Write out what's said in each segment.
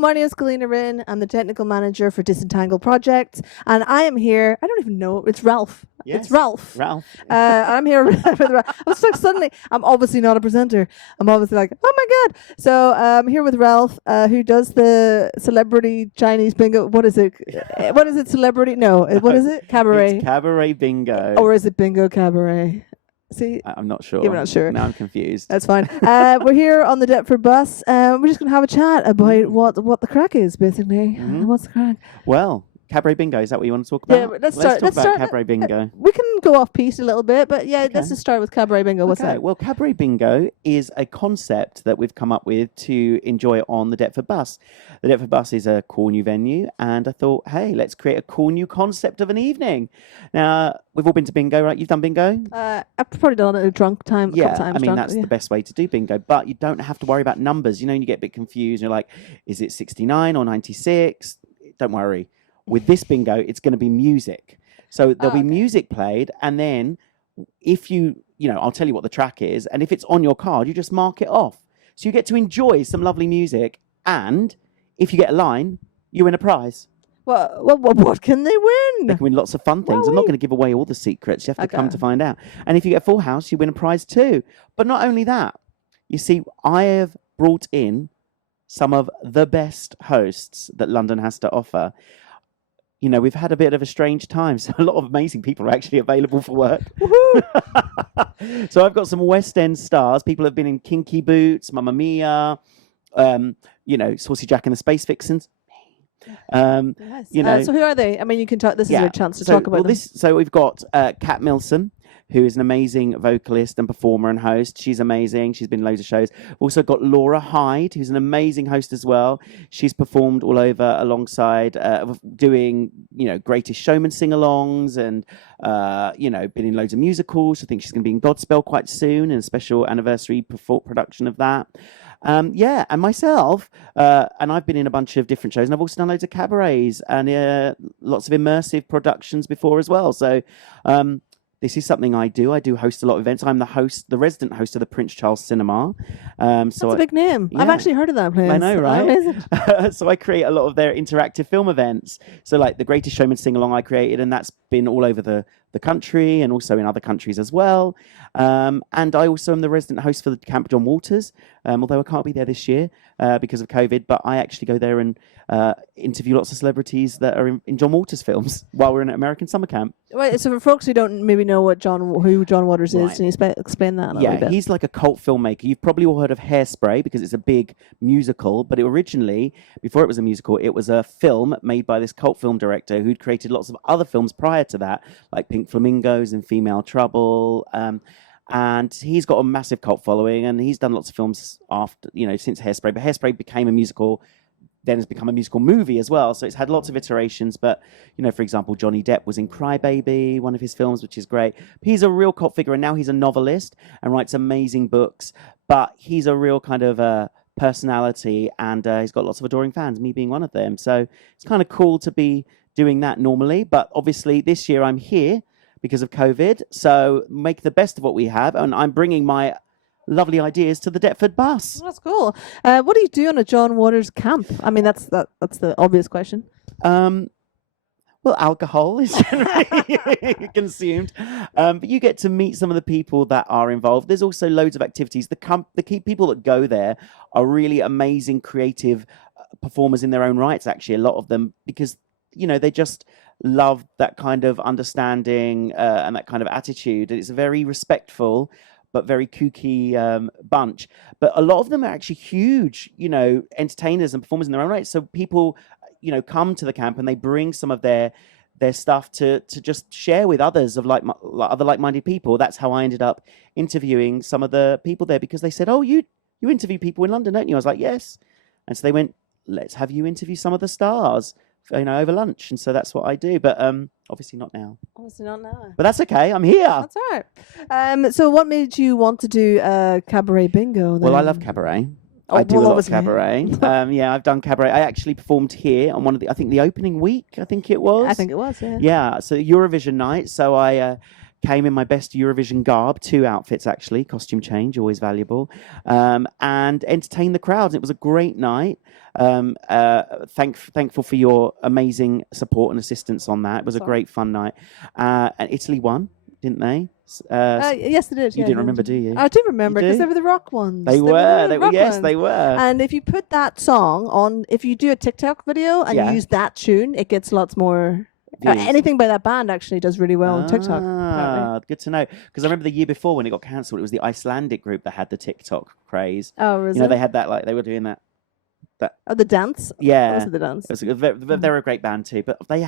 my name is Galina Rin. I'm the technical manager for Disentangle project, and I am here. I don't even know. It's Ralph. Yes, It's Ralph. Ralph. I'm here with Ralph. I was like, suddenly, I'm obviously not a presenter. I'm obviously like, oh my God. So I'm here with Ralph, who does the celebrity Chinese bingo. What is it? What is it? Celebrity? No. What is it? Cabaret. It's Cabaret Bingo. Or is it Bingo Cabaret? See, I'm not sure. You're not sure. Now I'm confused. That's fine. We're here on the Deptford Bus. We're just going to have a chat about what the crack is, basically. What's the crack? Well, Cabaret Bingo, is that what you want to talk about? Yeah, let's start about Cabaret Bingo. We can go off piece a little bit, but yeah, let's just start with Cabaret Bingo. What's that? Well, Cabaret Bingo is a concept that we've come up with to enjoy on the Deptford Bus. The Deptford Bus is a cool new venue, and I thought, hey, let's create a cool new concept of an evening. Now, we've all been to bingo, right? You've done bingo? I've probably done it at a drunk time. Yeah, a couple times I mean, drunk, that's the best way to do bingo, but you don't have to worry about numbers. You know, you get a bit confused. You're like, is it 69 or 96? Don't worry. With this bingo, it's going to be music. So there'll be music played, and then if I'll tell you what the track is, and if it's on your card, you just mark it off. So you get to enjoy some lovely music, and if you get a line, you win a prize. What can they win? They can win lots of fun things. I'm not going to give away all the secrets. You have to come to find out. And if you get a full house, you win a prize too. But not only that, you see, I have brought in some of the best hosts that London has to offer. You know, we've had a bit of a strange time, so a lot of amazing people are actually available for work. So I've got some West End stars. People have been in Kinky Boots, Mamma Mia, Saucy Jack and the Space Vixens. Yes. So who are they? I mean, you can talk. This is your chance to talk about them. So we've got Kat Milson, who is an amazing vocalist and performer and host. She's amazing. She's been in loads of shows. We've also got Laura Hyde, who's an amazing host as well. She's performed all over alongside doing, Greatest Showman sing-alongs and, been in loads of musicals. I think she's going to be in Godspell quite soon in a special anniversary production of that. And myself, and I've been in a bunch of different shows, and I've also done loads of cabarets and lots of immersive productions before as well. So, this is something I do. I do host a lot of events. I'm the resident host of the Prince Charles Cinema. That's a big name. Yeah. I've actually heard of that place. I know, right? So I create a lot of their interactive film events. So like the Greatest Showman sing-along I created, and that's been all over the country and also in other countries as well. And I also am the resident host for the Camp John Waters, although I can't be there this year because of COVID, but I actually go there and interview lots of celebrities that are in John Waters films while we're in an American summer camp. Right, so for folks who don't maybe know who John Waters is, can you explain that a little bit? He's like a cult filmmaker. You've probably all heard of Hairspray because it's a big musical, but originally, before it was a musical, it was a film made by this cult film director who'd created lots of other films prior to that, like Pink Flamingos and Female Trouble. And he's got a massive cult following, and he's done lots of films after, since Hairspray. But Hairspray became a musical, then has become a musical movie as well. So it's had lots of iterations. But, for example, Johnny Depp was in Cry Baby, one of his films, which is great. He's a real cult figure, and now he's a novelist and writes amazing books. But he's a real kind of personality, and he's got lots of adoring fans, me being one of them. So it's kind of cool to be doing that normally. But obviously this year I'm here because of COVID. So make the best of what we have. And I'm bringing my lovely ideas to the Deptford Bus. That's cool. What do you do on a John Waters camp? I mean, that's the obvious question. Well, alcohol is generally consumed. But you get to meet some of the people that are involved. There's also loads of activities. The key people that go there are really amazing, creative performers in their own rights, actually, a lot of them, because, they just love that kind of understanding and that kind of attitude. It's a very respectful but very kooky bunch. But a lot of them are actually huge, entertainers and performers in their own right. So people, come to the camp and they bring some of their stuff to just share with others of other like-minded people. That's how I ended up interviewing some of the people there, because they said, "Oh, you interview people in London, don't you?" I was like, "Yes." And so they went, "Let's have you interview some of the stars, over lunch." And so that's what I do. But obviously not now. Obviously not now. But that's okay. I'm here. That's all right. So what made you want to do Cabaret Bingo then? Well, I love cabaret. I do a lot of cabaret. I've done cabaret. I actually performed here on one of the opening week, I think it was. I think it was, yeah. Yeah, so Eurovision night. So I came in my best Eurovision garb, 2 outfits actually, costume change, always valuable, and entertained the crowds. It was a great night. Thankful for your amazing support and assistance on that. It was a great fun night. And Italy won, didn't they? Yes, they did. You didn't remember, do you? I do remember, because do? they were the rock ones. They were. Yes, ones. they were. And if you put that song on, if you do a TikTok video and use that tune, it gets lots more. Anything by that band actually does really well on TikTok. Apparently. Good to know. Because I remember the year before when it got cancelled, it was the Icelandic group that had the TikTok craze. Oh, was you know, it? they had that, like, they were doing that. Oh, the dance? Yeah. Was it the dance? They're a great band too, but they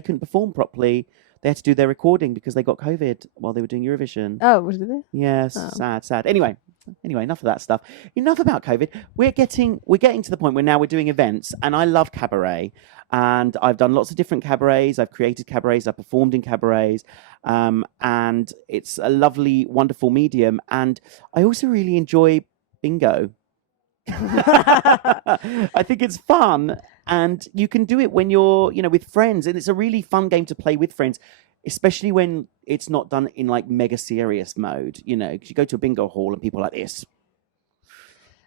couldn't perform properly. They had to do their recording because they got COVID while they were doing Eurovision. Oh, did they? Yes, sad. Anyway, enough of that stuff. Enough about COVID. We're getting to the point where now we're doing events, and I love cabaret. And I've done lots of different cabarets. I've created cabarets. I've performed in cabarets, and it's a lovely, wonderful medium. And I also really enjoy bingo. I think it's fun, and you can do it when you're, with friends, and it's a really fun game to play with friends, especially when it's not done in like mega serious mode. Because you go to a bingo hall and people are like this.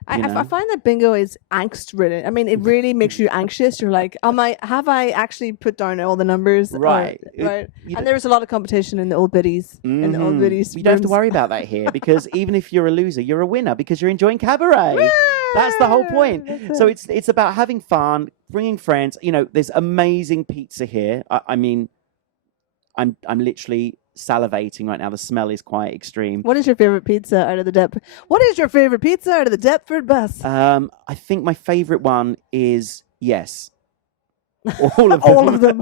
I find that bingo is angst ridden. I mean, it really makes you anxious. You're like, have I actually put down all the numbers? Right. Right. And there was a lot of competition in the old biddies. In the old biddies. You don't have to worry about that here, because even if you're a loser, you're a winner because you're enjoying cabaret. Yay! That's the whole point. So it. it's about having fun, bringing friends. There's amazing pizza here. I mean, I'm literally salivating right now. The smell is quite extreme. What is your favorite pizza out of the Deptford? What is your favorite pizza out of the Deptford Bus? I think my favorite one is all of them. All of them.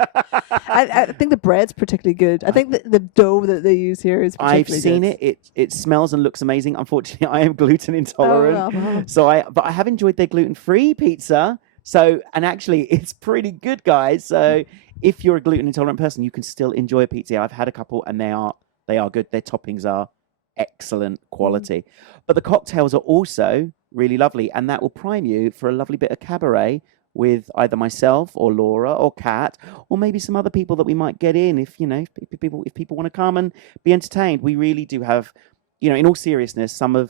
I think the bread's particularly good. I think the dough that they use here is particularly good. I've seen it. It smells and looks amazing. Unfortunately, I am gluten intolerant. But I have enjoyed their gluten-free pizza. And actually, it's pretty good, guys. So if you're a gluten intolerant person, you can still enjoy a pizza. I've had a couple, and they are good. Their toppings are excellent quality. But the cocktails are also really lovely, and that will prime you for a lovely bit of cabaret with either myself or Laura or Kat, or maybe some other people that we might get in if people want to come and be entertained. We really do have, in all seriousness, some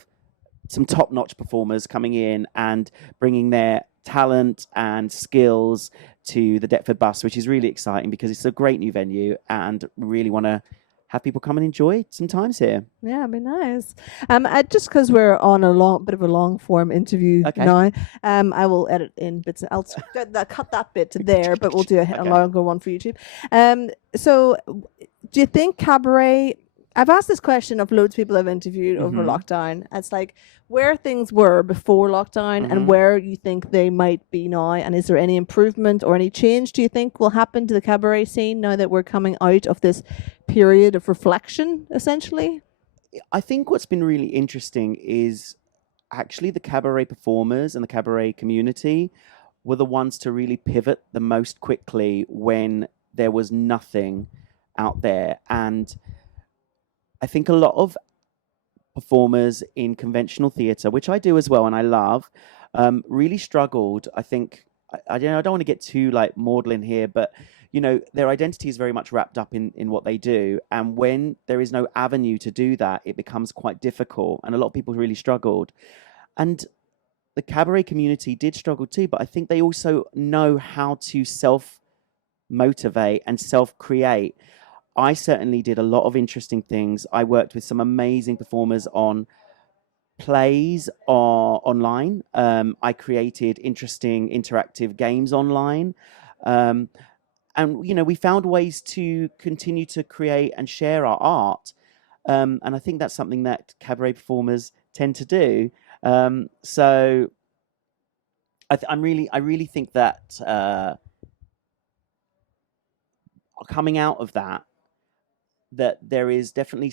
top-notch performers coming in and bringing their talent and skills to the Deptford Bus, which is really exciting because it's a great new venue, and really want to have people come and enjoy some times here. Yeah, it'd be nice. Just because we're on a bit of a long form interview now, I will edit in bits. I'll cut that bit to there, but we'll do a longer one for YouTube. So, do you think cabaret? I've asked this question of loads of people I've interviewed over lockdown. It's like where things were before lockdown and where you think they might be now. And is there any improvement or any change, do you think, will happen to the cabaret scene now that we're coming out of this period of reflection, essentially? I think what's been really interesting is actually the cabaret performers and the cabaret community were the ones to really pivot the most quickly when there was nothing out there. And I think a lot of performers in conventional theatre, which I do as well and I love, really struggled. I think, I don't want to get too like maudlin here, but their identity is very much wrapped up in what they do. And when there is no avenue to do that, it becomes quite difficult. And a lot of people really struggled. And the cabaret community did struggle too, but I think they also know how to self-motivate and self-create. I certainly did a lot of interesting things. I worked with some amazing performers on plays online. I created interesting interactive games online. And, we found ways to continue to create and share our art. And I think that's something that cabaret performers tend to do. So I really think that coming out of that there is definitely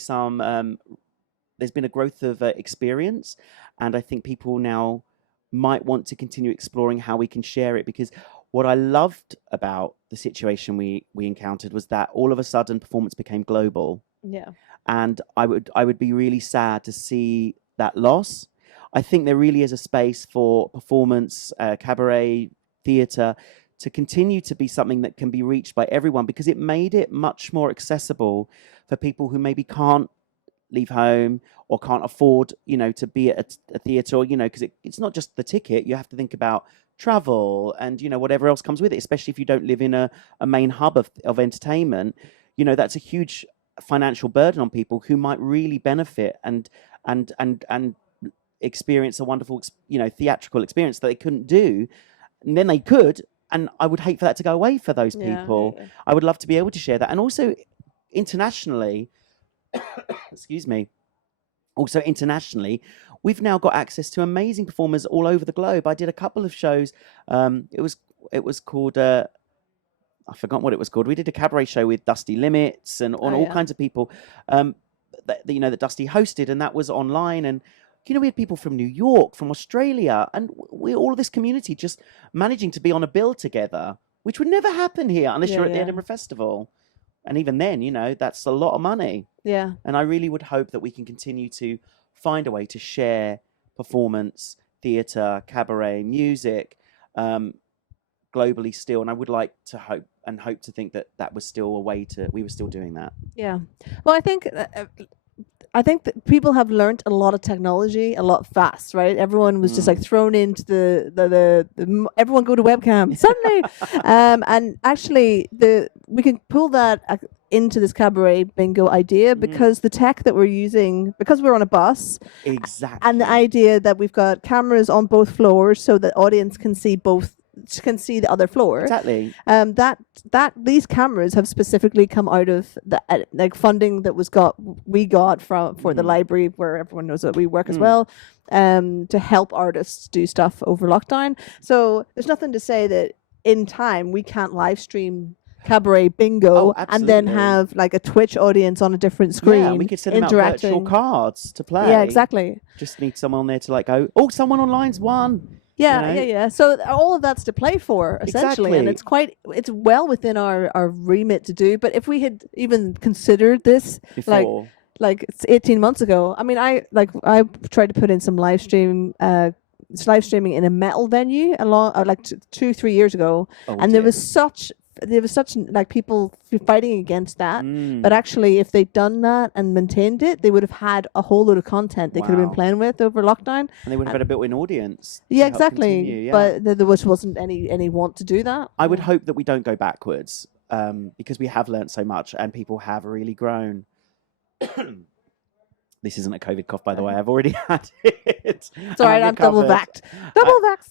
there's been a growth of experience, and I think people now might want to continue exploring how we can share it, because what I loved about the situation we encountered was that all of a sudden performance became global. Yeah. And I would be really sad to see that loss. I think there really is a space for performance, cabaret, theatre to continue to be something that can be reached by everyone, because it made it much more accessible for people who maybe can't leave home or can't afford, to be at a theatre, because it's not just the ticket. You have to think about travel and, whatever else comes with it, especially if you don't live in a main hub of entertainment. That's a huge financial burden on people who might really benefit and experience a wonderful, theatrical experience that they couldn't do. And then they could, and I would hate for that to go away for those people. Yeah. I would love to be able to share that. And also internationally, excuse me, we've now got access to amazing performers all over the globe. I did a couple of shows. It was called, I forgot what it was called. We did a cabaret show with Dusty Limits and all kinds of people that Dusty hosted, and that was online. And we had people from New York, from Australia, and we all of this community just managing to be on a bill together, which would never happen here unless you're at the Edinburgh Festival. And even then, that's a lot of money. Yeah. And I really would hope that we can continue to find a way to share performance, theatre, cabaret, music, globally still. And I would like to hope to think that was still a way we were still doing that. Yeah. Well, I think that people have learned a lot of technology a lot fast, right? Everyone was just like thrown into the everyone go to webcam suddenly, and actually we can pull that into this cabaret bingo idea because the tech that we're using, because we're on a bus, exactly, and the idea that we've got cameras on both floors so the audience can see the other floor. Exactly. That these cameras have specifically come out of the funding that we got for the library, where everyone knows that we work as well, to help artists do stuff over lockdown. So there's nothing to say that in time we can't live stream Cabaret Bingo and then have like a Twitch audience on a different screen. Yeah, we could send them out virtual cards to play. Yeah, exactly. Just need someone there to go, oh, someone online's won. Yeah. So all of that's to play for, essentially. Exactly. And it's well within our remit to do. But if we had even considered this before, like it's 18 months ago, I mean, I tried to put in some live streaming in a metal venue 2-3 years ago, and there was such people fighting against that. But actually, if they'd done that and maintained it, they would have had a whole load of content they could have been playing with over lockdown, and they would have had a built-in audience. Yeah, exactly. But there wasn't any want to do that. I would hope that we don't go backwards, because we have learnt so much and people have really grown. This isn't a COVID cough, by the way. I've already had it. It's all right. I'm double vaxxed.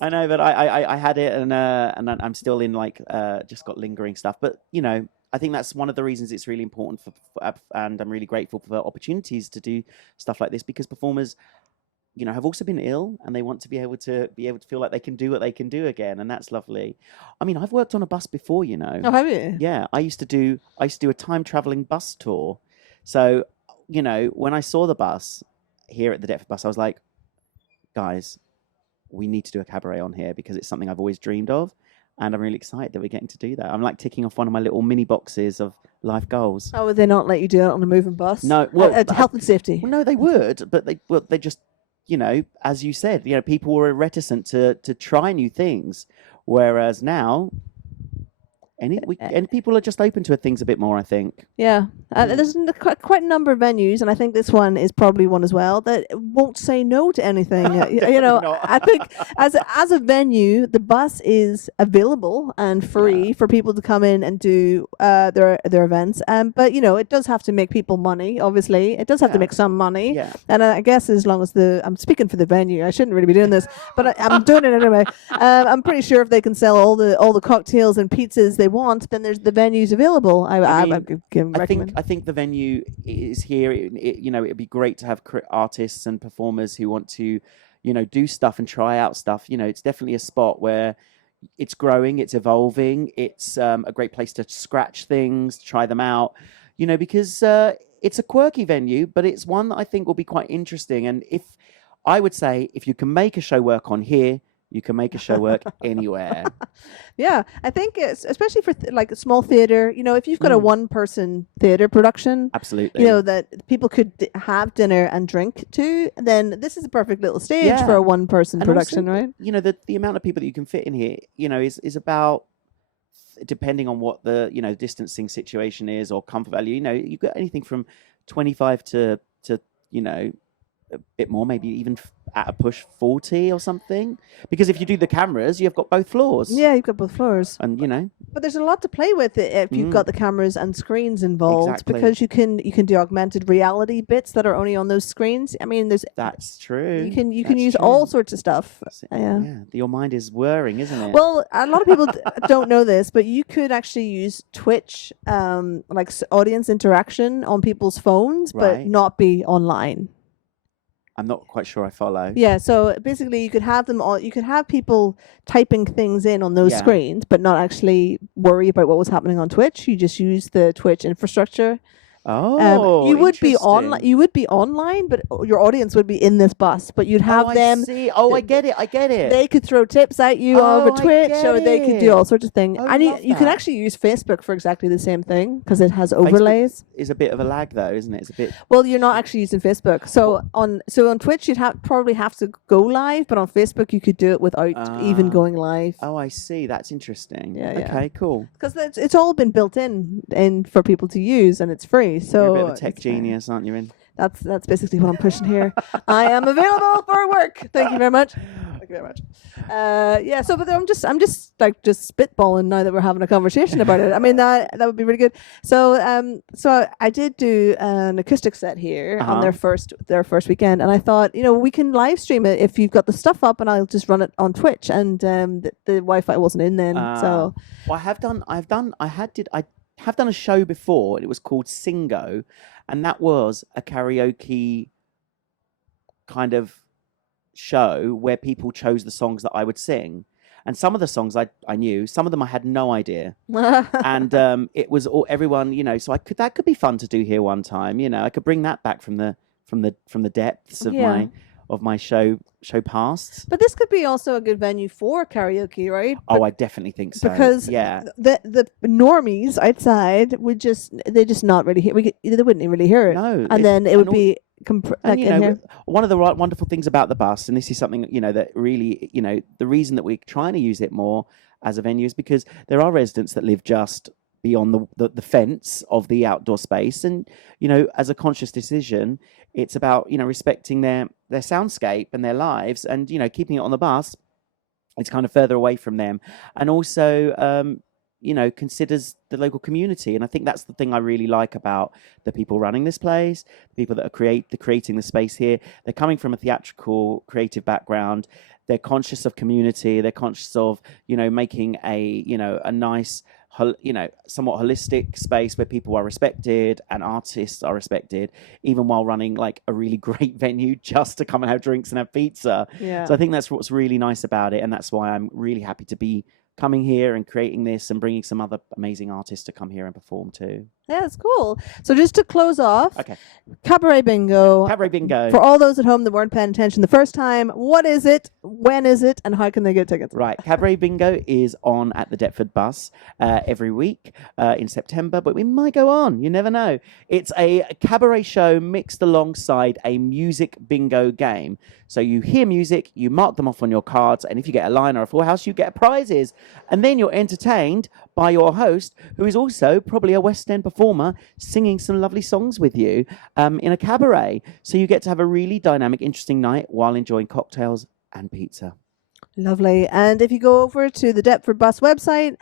I know, but I had it, and I'm still in just got lingering stuff. But I think that's one of the reasons it's really important and I'm really grateful for the opportunities to do stuff like this, because performers, have also been ill and they want to be able to feel like they can do what they can do again, and that's lovely. I mean, I've worked on a bus before, Oh, have you? Yeah, I used to do a time traveling bus tour, so. When I saw the bus here at the Deptford Bus, I was like, guys, we need to do a cabaret on here because it's something I've always dreamed of. And I'm really excited that we're getting to do that. I'm like ticking off one of my little mini boxes of life goals. Oh, would they not let you do it on a moving bus? No. Well, health and safety. Well, no, they would. But they just, as you said, people were reticent to try new things. Whereas now... And people are just open to things a bit more, I think. Yeah. There's quite a number of venues, and I think this one is probably one as well, that won't say no to anything. I think as a venue, the bus is available and free for people to come in and do their events. But, it does have to make people money, obviously. It does have to make some money. Yeah. And I guess as long as I'm speaking for the venue, I shouldn't really be doing this, but I'm doing it anyway. I'm pretty sure if they can sell all the cocktails and pizzas they want, then there's the venues available. I think the venue is here. It'd be great to have artists and performers who want to, do stuff and try out stuff. It's definitely a spot where it's growing, it's evolving. It's a great place to scratch things, try them out. Because it's a quirky venue, but it's one that I think will be quite interesting. And if you can make a show work on here, you can make a show work anywhere. Yeah, I think it's especially for a small theater. If you've got a one-person theater production, absolutely, that people could have dinner and drink to, then this is a perfect little stage for a one-person production, also, right? The amount of people that you can fit in here, is about depending on what the distancing situation is or comfort value, you've got anything from 25 to a bit more, maybe even at a push 40 or something. Because if you do the cameras, you've got both floors. Yeah, you've got both floors. And But there's a lot to play with if you've got the cameras and screens involved, Exactly. because you can do augmented reality bits that are only on those screens. I mean, that's true. You can That's use true. all sorts of stuff. Yeah. Your mind is whirring, isn't it? Well, a lot of people don't know this, but you could actually use Twitch, like audience interaction on people's phones, but Right. not be online. I'm not quite sure I follow. Yeah, so basically you could have them all. You could have people typing things in on those Yeah. screens, but not actually worry about what was happening on Twitch. You just use the Twitch infrastructure. Oh, you would be online. interesting. You would be online, but your audience would be in this bus. But you'd have I them. see. Oh, I get it. They could throw tips at you over Oh, I Twitch, get or they could do it. all sorts of things. I And love you can that. actually use Facebook for exactly the same thing because it has overlays. Is a bit of a lag though, isn't it? It's a bit. Well, you're not actually using Facebook. So on Twitch, you'd probably have to go live, but on Facebook, you could do it without even going live. Oh, I see. That's interesting. Yeah, yeah. Okay, cool. Because it's all been built in for people to use, and it's free. So You're a bit of a tech it's fine. genius, aren't you? In That's basically what I'm pushing here. I am available for work. Thank you very much. Thank you very much. Yeah. So, but I'm just spitballing now that we're having a conversation about it. I mean, that would be really good. So, so I did do an acoustic set here on their first weekend, and I thought, we can live stream it if you've got the stuff up, and I'll just run it on Twitch. And the Wi-Fi wasn't in then, so. Well, I have done a show before, and it was called Singo, and that was a karaoke kind of show where people chose the songs that I would sing. And some of the songs I knew, some of them I had no idea. And it was all everyone, so that could be fun to do here one time. I could bring that back from the depths of my show past. But this could be also a good venue for karaoke, right? Oh, I definitely think so. Because the normies outside would just not really hear. They wouldn't really hear it. No, and then it would be like in here. One of the wonderful things about the bus, and this is something that really, the reason that we're trying to use it more as a venue is because there are residents that live just beyond the fence of the outdoor space, and as a conscious decision, it's about respecting their soundscape and their lives, and keeping it on the bus. It's kind of further away from them, and also considers the local community. And I think that's the thing I really like about the people running this place, the people that are creating the space here. They're coming from a theatrical, creative background. They're conscious of community. They're conscious of making a nice, somewhat holistic space where people are respected and artists are respected, even while running like a really great venue just to come and have drinks and have pizza. Yeah. So I think that's what's really nice about it, and that's why I'm really happy to be coming here and creating this and bringing some other amazing artists to come here and perform too. Yeah, it's cool. So just to close off, Okay. Cabaret Bingo. Cabaret Bingo. For all those at home that weren't paying attention the first time, what is it? When is it? And how can they get tickets? Right. Cabaret Bingo is on at the Deptford Bus every week in September, but we might go on. You never know. It's a cabaret show mixed alongside a music bingo game. So you hear music, you mark them off on your cards, and if you get a line or a full house, you get prizes. And then you're entertained by your host, who is also probably a West End performer, singing some lovely songs with you in a cabaret. So you get to have a really dynamic, interesting night while enjoying cocktails and pizza. Lovely. And if you go over to the Deptford Bus website,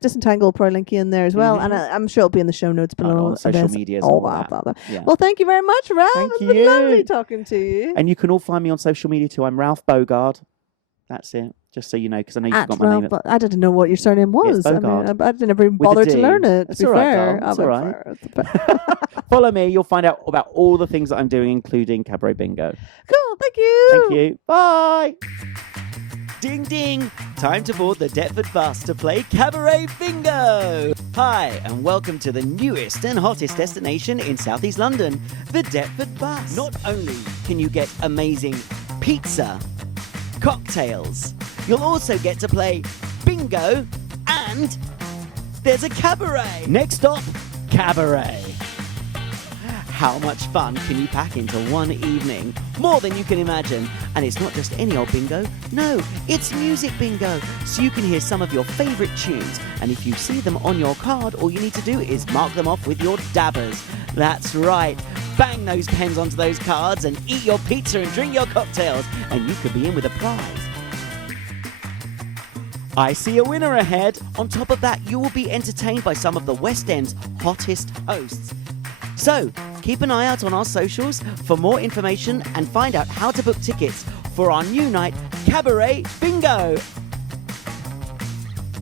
Disentangle will probably link you in there as well. And I'm sure it'll be in the show notes below. Social medias, all that. that. Yeah. Well, thank you very much, Ralph. Thank It's been you. lovely talking to you. And you can all find me on social media too. I'm Ralph Bogard. That's it. Just so you know, because I know you've At got my name. Ralph, I didn't know what your surname was. Yes, Bogard. I didn't even With a bother to D. learn it. That's to be all right, fair. darling. It's I'm all right. Follow me. You'll find out about all the things that I'm doing, including Cabaret Bingo. Cool. Thank you. Thank you. Bye. Ding ding! Time to board the Deptford Bus to play Cabaret Bingo! Hi, and welcome to the newest and hottest destination in Southeast London, the Deptford Bus. Not only can you get amazing pizza, cocktails, you'll also get to play bingo, and there's a cabaret. Next stop, Cabaret. How much fun can you pack into one evening? More than you can imagine. And it's not just any old bingo. No, it's music bingo. So you can hear some of your favourite tunes. And if you see them on your card, all you need to do is mark them off with your dabbers. That's right. Bang those pens onto those cards and eat your pizza and drink your cocktails. And you could be in with a prize. I see a winner ahead. On top of that, you will be entertained by some of the West End's hottest hosts. So, keep an eye out on our socials for more information and find out how to book tickets for our new night, Cabaret Bingo.